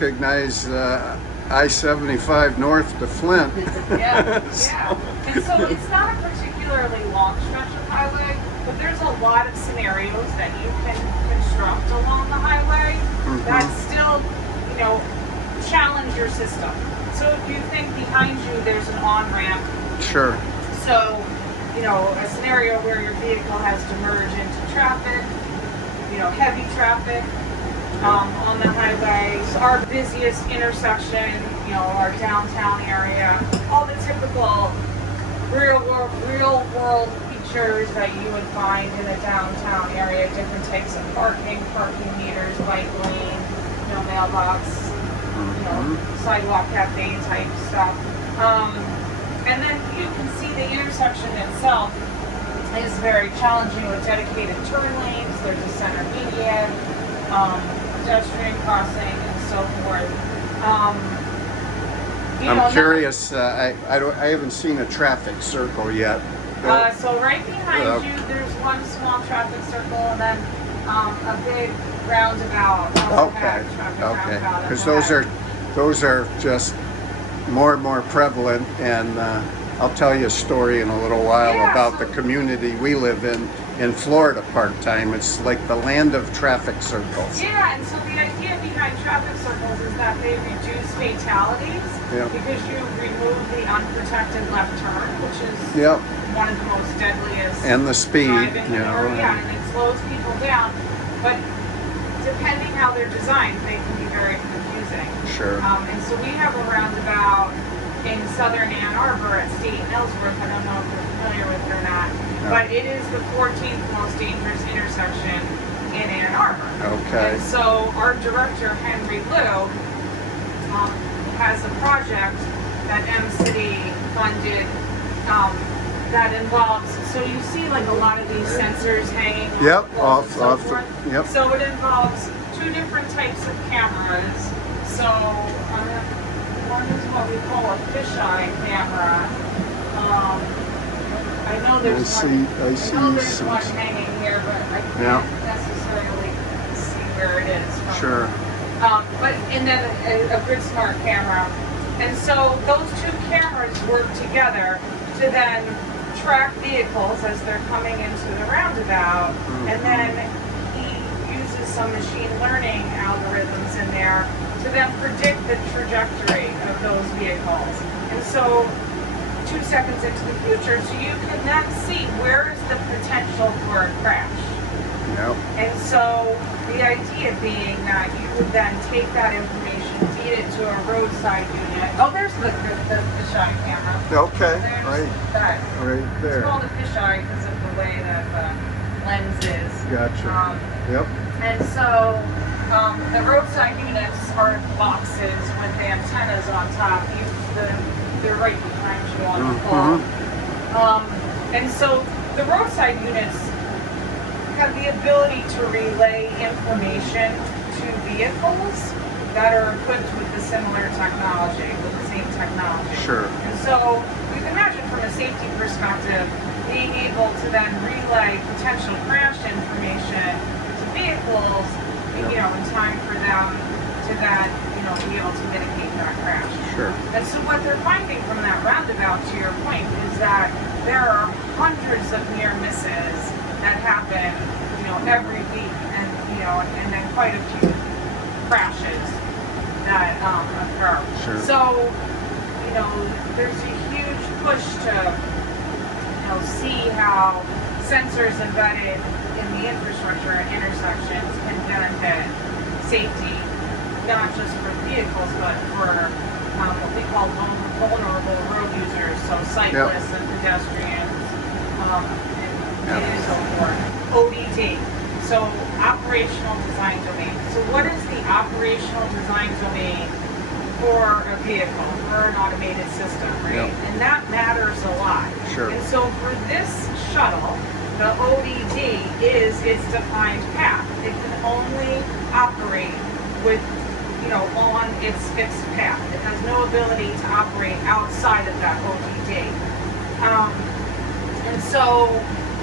recognize I-75 north to Flint. Yeah. And so it's not a particularly long stretch of highway, but there's a lot of scenarios that you can construct along the highway that still, challenge your system. So if you think behind you there's an on-ramp. Sure. So, a scenario where your vehicle has to merge into traffic, heavy traffic on the highways, our busiest intersection, our downtown area, all the typical real world features that you would find in a downtown area, different types of parking meters, bike lane, mailbox, sidewalk cafe type stuff. And then you can see the intersection itself is very challenging with dedicated turn lanes. There's a center median, pedestrian crossing, and so forth. I'm curious. I haven't seen a traffic circle yet. So right behind you, there's one small traffic circle, and then a big roundabout. Okay. Because those are just more and more prevalent, and I'll tell you a story in a little while about the community we live in Florida part-time. It's like the land of traffic circles. Yeah, and so the idea behind traffic circles is that they reduce fatalities because you remove the unprotected left turn, which is one of the most deadliest. And the speed, and it slows people down. But depending how they're designed, they can be very confusing. Sure. And so we have a roundabout in southern Ann Arbor at State and Ellsworth. I don't know if you're familiar with it or not, but it is the 14th most dangerous intersection in Ann Arbor. Okay. And so our director, Henry Liu, has a project that MCity funded that involves, so you see like a lot of these sensors hanging off So it involves two different types of cameras. So one is what we call a fisheye camera. I know there's one hanging here, but I can't necessarily see where it is. Sure. And then a good smart camera. And so those two cameras work together to then track vehicles as they're coming into the roundabout, and then he uses some machine learning algorithms in there to then predict the trajectory of those vehicles. And so 2 seconds into the future, so you can then see where is the potential for a crash. And so the idea being that you would then take that information, feed it to a roadside unit. Oh, there's the fisheye camera. Okay, right there. It's called a fisheye because of the way that the lens is. Gotcha. And so the roadside units are boxes with the antennas on top. They're right behind you on the pole. And so the roadside units have the ability to relay information to vehicles that are equipped with the similar technology, with the same technology. Sure. And so you can imagine from a safety perspective, being able to then relay potential crash information to vehicles, in time for them to then, be able to mitigate that crash. Sure. And so what they're finding from that roundabout, to your point, is that there are hundreds of near misses that happen, every week, and then quite a few crashes that occur. Sure. So, there's a huge push to, see how sensors embedded in the infrastructure at intersections can benefit safety, not just for vehicles, but for what we call vulnerable road users, so cyclists and pedestrians, and so forth. ODD, so operational design domain. So what is the operational design domain for a vehicle, for an automated system, right? And that matters a lot. Sure. And so for this shuttle, the ODD is its defined path. It can only operate with, on its fixed path. It has no ability to operate outside of that ODD. And so,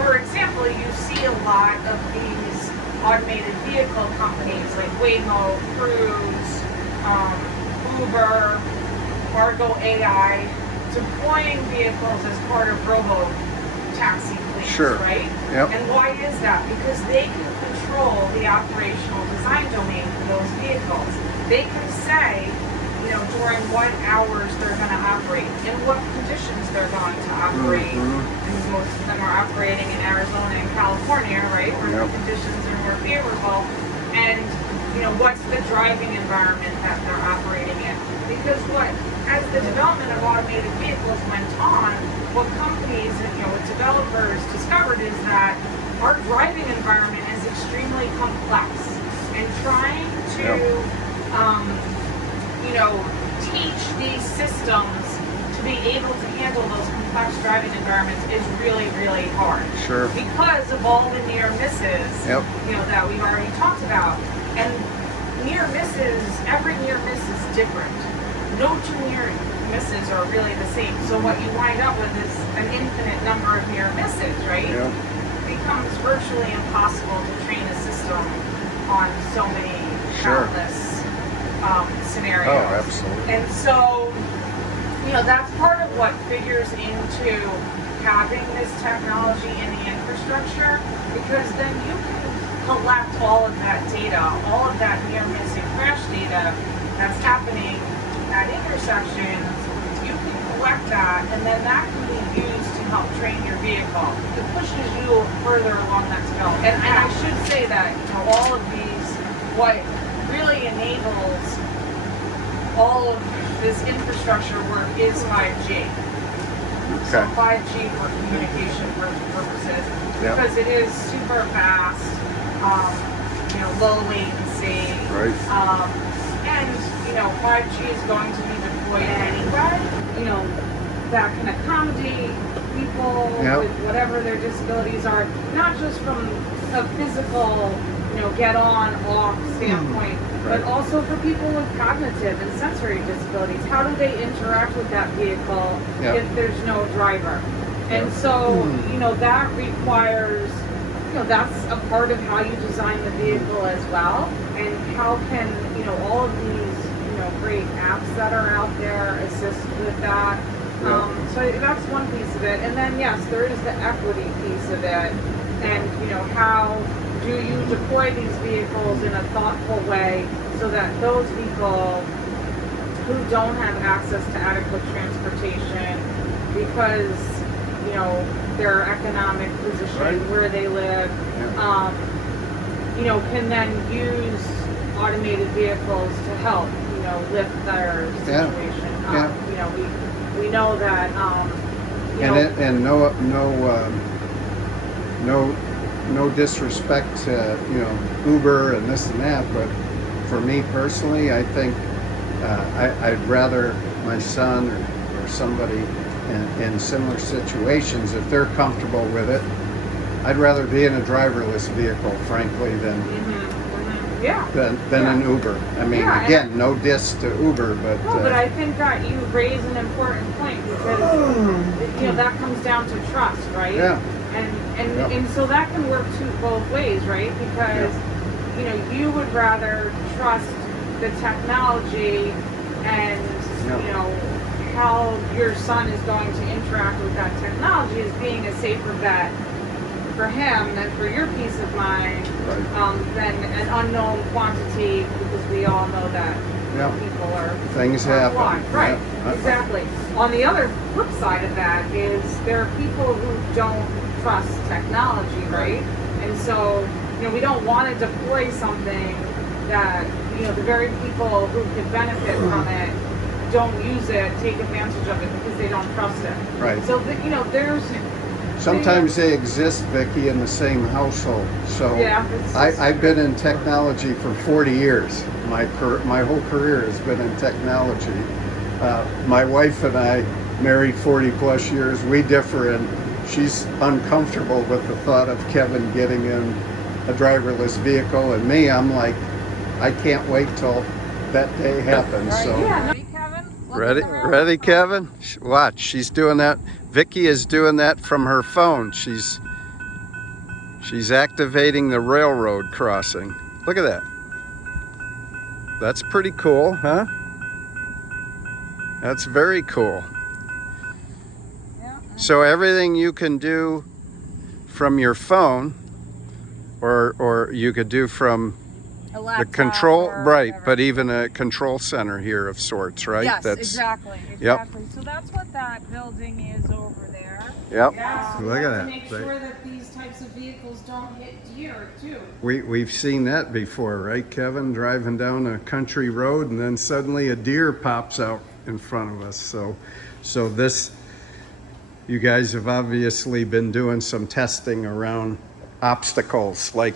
for example, you see a lot of these automated vehicle companies like Waymo, Cruise, Uber, Argo AI, deploying vehicles as part of robo-taxi fleets, Sure. right? Yep. And why is that? Because they can control the operational design domain for those vehicles. They can say, during what hours they're going to operate, in what conditions they're going to operate. And most of them are operating in Arizona and California, right, where the conditions are more favorable. And, what's the driving environment that they're operating in? Because as the development of automated vehicles went on, what companies and, what developers discovered is that our driving environment is extremely complex. And trying to, teach these systems to be able to handle those complex driving environments is really, really hard. Sure. Because of all the near misses, that we've already talked about. And near misses, every near miss is different. No two near misses are really the same. So what you wind up with is an infinite number of near misses, right? Yeah. It becomes virtually impossible to train a system on so many countless scenarios. Oh, absolutely. And so, that's part of what figures into having this technology in the infrastructure, because then you can collect all of that data, all of that near miss and crash data that's happening at intersections. You can collect that, and then that can be used to help train your vehicle. It pushes you further along that development. And I should say that all of these, what really enables all of this infrastructure work is 5G. So 5G for communication purposes, because it is super fast, low latency, Right. And 5G is going to be deployed anyway. That can accommodate people with whatever their disabilities are, not just from a physical, get on, off standpoint, but also for people with cognitive and sensory disabilities. How do they interact with that vehicle if there's no driver? And so, that requires, that's a part of how you design the vehicle as well. And how can, all of these, great apps that are out there assist with that. So that's one piece of it. And then, yes, there is the equity piece of it. And, how do you deploy these vehicles in a thoughtful way so that those people who don't have access to adequate transportation because, their economic position, where they live, can then use automated vehicles to help, lift their situation up. We know that, and no disrespect to Uber and this and that, but for me personally, I think I'd rather my son or somebody in similar situations, if they're comfortable with it, I'd rather be in a driverless vehicle, frankly, than an Uber. I mean, again, no diss to Uber, but no, but I think that you raise an important point, because that comes down to trust, right? And so that can work both ways, right? Because you would rather trust the technology and how your son is going to interact with that technology as being a safer bet for him and for your peace of mind than an unknown quantity, because we all know that people are things happen. Right, exactly. On the other flip side of that is there are people who don't trust technology, right? And so, we don't want to deploy something that, the very people who could benefit from it don't use it, take advantage of it because they don't trust it. Right. So, there's... Sometimes they exist, Vicki, in the same household. So I've been in technology for 40 years. My whole career has been in technology. My wife and I, married 40 plus years, we differ, and she's uncomfortable with the thought of Kevin getting in a driverless vehicle, and me, I'm like, I can't wait till that day happens. So Ready, Kevin? ready, Kevin? Watch, she's doing that. Vicki is doing that from her phone. She's activating the railroad crossing. Look at that. That's pretty cool, huh? That's very cool. Yeah. So everything you can do from your phone, or you could do from A the laptop control, or right? whatever. But even a control center here of sorts, right? Yes, That's exactly. Yep. So that's what that building is over there. Yep. Yeah, so Look we at have that. to make sure that these types of vehicles don't hit deer too. We've seen that before, right, Kevin? Driving down a country road and then suddenly a deer pops out in front of us. So this, you guys have obviously been doing some testing around obstacles, like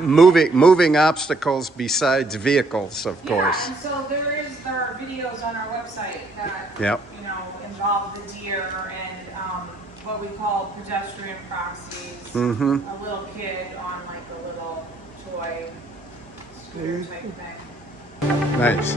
moving obstacles besides vehicles, of course. And so there are videos on our website that Yep. involve the deer and what we call pedestrian proxies. Mm-hmm. A little kid on like a little toy scooter type thing. Nice.